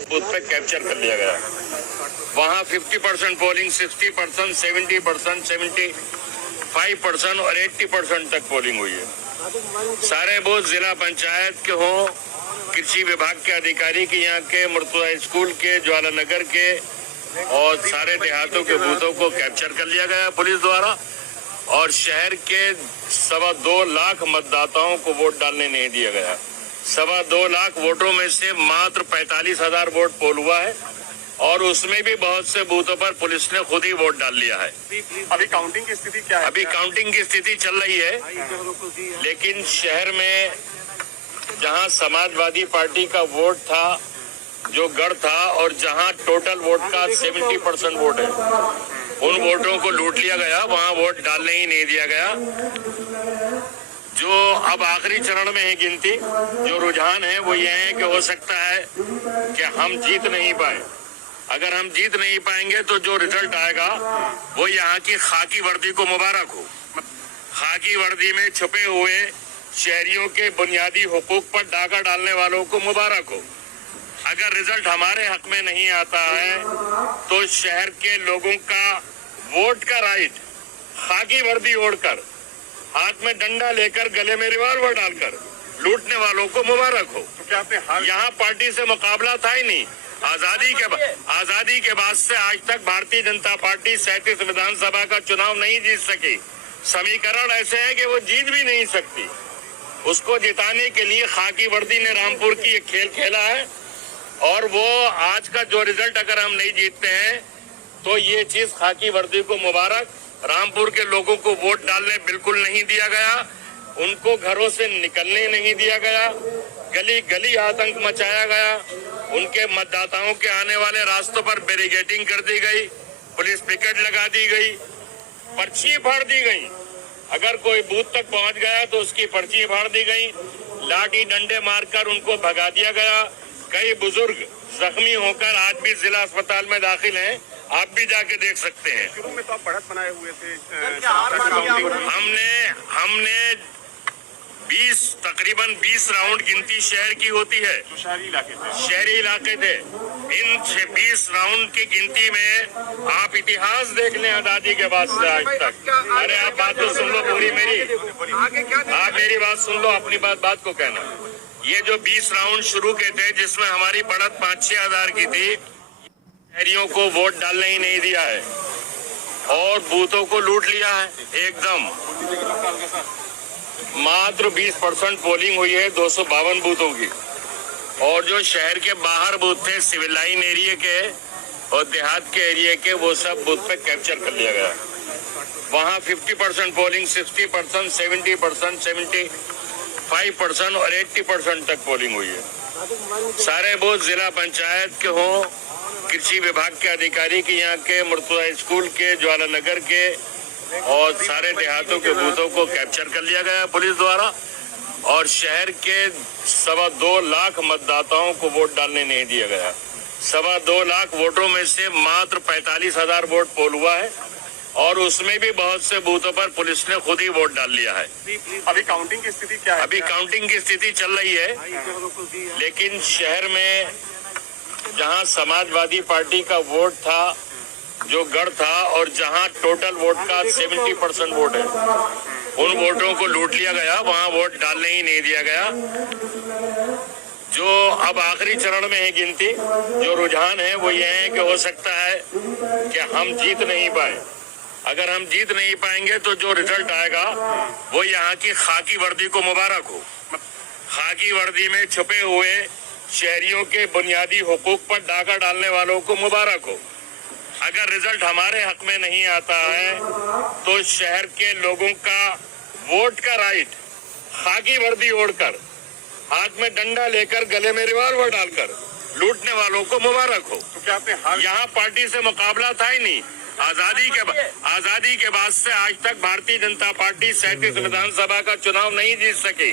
Booth पे capture कर लिया गया। वहाँ 50% पोलिंग, 60%, 70%, 75% और 80% तक पोलिंग हुई है। सारे बूथ जिला पंचायत के हों, कृषि विभाग के अधिकारी के, यहाँ के मुर्तुजा स्कूल के, ज्वाला नगर के और सारे देहातों के बूथों को कैप्चर कर लिया गया पुलिस द्वारा। और शहर के 2.25 लाख मतदाताओं को वोट डालने नहीं दिया गया। 2.25 लाख वोटों में से मात्र 45,000 वोट पोल हुआ है और उसमें भी बहुत से बूथों पर पुलिस ने खुद ही वोट डाल लिया है। अभी काउंटिंग की स्थिति क्या है? अभी काउंटिंग की स्थिति चल रही है, लेकिन शहर में जहां समाजवादी पार्टी का वोट था, जो गढ़ था, और जहां टोटल वोट का 70% वोट है, उन वोटों को लूट लिया गया। वहां वोट डालने ही नहीं दिया गया। जो अब आखिरी चरण में है गिनती, जो रुझान है वो ये है कि हो सकता है कि हम जीत नहीं पाए। अगर हम जीत नहीं पाएंगे तो जो रिजल्ट आएगा वो यहाँ की खाकी वर्दी को मुबारक हो। खाकी वर्दी में छुपे हुए शहरियों के बुनियादी हुकूक पर डाका डालने वालों को मुबारक हो। अगर रिजल्ट हमारे हक में नहीं आता है तो शहर के लोगों का वोट का राइट खाकी वर्दी ओढ़कर, हाथ में डंडा लेकर, गले में रिवॉल्वर डालकर लूटने वालों को मुबारक हो। तो क्या आपने यहाँ पार्टी से मुकाबला था ही नहीं। आजादी के बाद से आज तक भारतीय जनता पार्टी 37 विधानसभा का चुनाव नहीं जीत सकी। समीकरण ऐसे हैं कि वो जीत भी नहीं सकती। उसको जिताने के लिए खाकी वर्दी ने रामपुर की एक खेल खेला है और वो आज का जो रिजल्ट अगर हम नहीं जीतते हैं तो ये चीज खाकी वर्दी को मुबारक। रामपुर के लोगों को वोट डालने बिल्कुल नहीं दिया गया, उनको घरों से निकलने नहीं दिया गया, गली गली आतंक मचाया गया, उनके मतदाताओं के आने वाले रास्तों पर बैरिकेडिंग कर दी गई, पुलिस पिकेट लगा दी गई, पर्ची फाड़ दी गई। अगर कोई बूथ तक पहुंच गया तो उसकी पर्ची फाड़ दी गई, लाठी डंडे मारकर उनको भगा दिया गया। कई बुजुर्ग जख्मी होकर आज भी जिला अस्पताल में दाखिल हैं, आप भी जाके देख सकते हैं। शुरू में तो आप बढ़त बनाए हुए थे। हमने तकरीबन 20 राउंड गिनती शहर की होती है, जो शहरी इलाके थे। इन 20 राउंड की गिनती में आप इतिहास देख लें आजादी के बाद से आज तक। अरे आप बात तो सुन लो पूरी मेरी, आप मेरी बात सुन लो, अपनी बात को कहना। ये जो 20 राउंड शुरू के थे जिसमें हमारी बढ़त 5-6 हजार की थी, शहरियों को वोट डालने ही नहीं दिया है और बूथों को लूट लिया है एकदम। मात्र 20% पोलिंग हुई है 252 बूथों की। और जो शहर के बाहर बूथ थे, सिविल लाइन एरिया के और देहात के एरिया के, वो सब बूथ पे कैप्चर कर लिया गया। वहाँ 50% पोलिंग, 60%, 70%, 75% और 80% तक पोलिंग हुई है। सारे बूथ जिला पंचायत के हों, कृषि विभाग के अधिकारी के, यहाँ के मुर्तुजा स्कूल के, ज्वाला नगर के और सारे देहातों के बूथों को कैप्चर कर लिया गया पुलिस द्वारा। और शहर के 2.25 लाख मतदाताओं को वोट डालने नहीं दिया गया। 2.25 लाख वोटों में से मात्र 45,000 वोट पोल हुआ है और उसमें भी बहुत से बूथों पर पुलिस ने खुद ही वोट डाल लिया है। अभी काउंटिंग की स्थिति क्या है? अभी काउंटिंग की स्थिति चल रही है, लेकिन शहर में जहां समाजवादी पार्टी का वोट था, जो गढ़ था, और जहां टोटल वोट का 70% वोट है, उन वोटों को लूट लिया गया। वहां वोट डालने ही नहीं दिया गया। जो अब आखिरी चरण में है गिनती, जो रुझान है वो ये है कि हो सकता है कि हम जीत नहीं पाए। अगर हम जीत नहीं पाएंगे तो जो रिजल्ट आएगा वो यहाँ की खाकी वर्दी को मुबारक हो। खाकी वर्दी में छुपे हुए शहरियों के बुनियादी हुकूक पर डाका डालने वालों को मुबारक हो। अगर रिजल्ट हमारे हक में नहीं आता है तो शहर के लोगों का वोट का राइट खाकी वर्दी ओढ़कर, हाथ में डंडा लेकर, गले में रिवॉल्वर डालकर लूटने वालों को मुबारक हो। तो क्या आपने यहाँ पार्टी से मुकाबला था ही नहीं। आजादी के बाद से आज तक भारतीय जनता पार्टी 37 विधानसभा का चुनाव नहीं जीत सकी।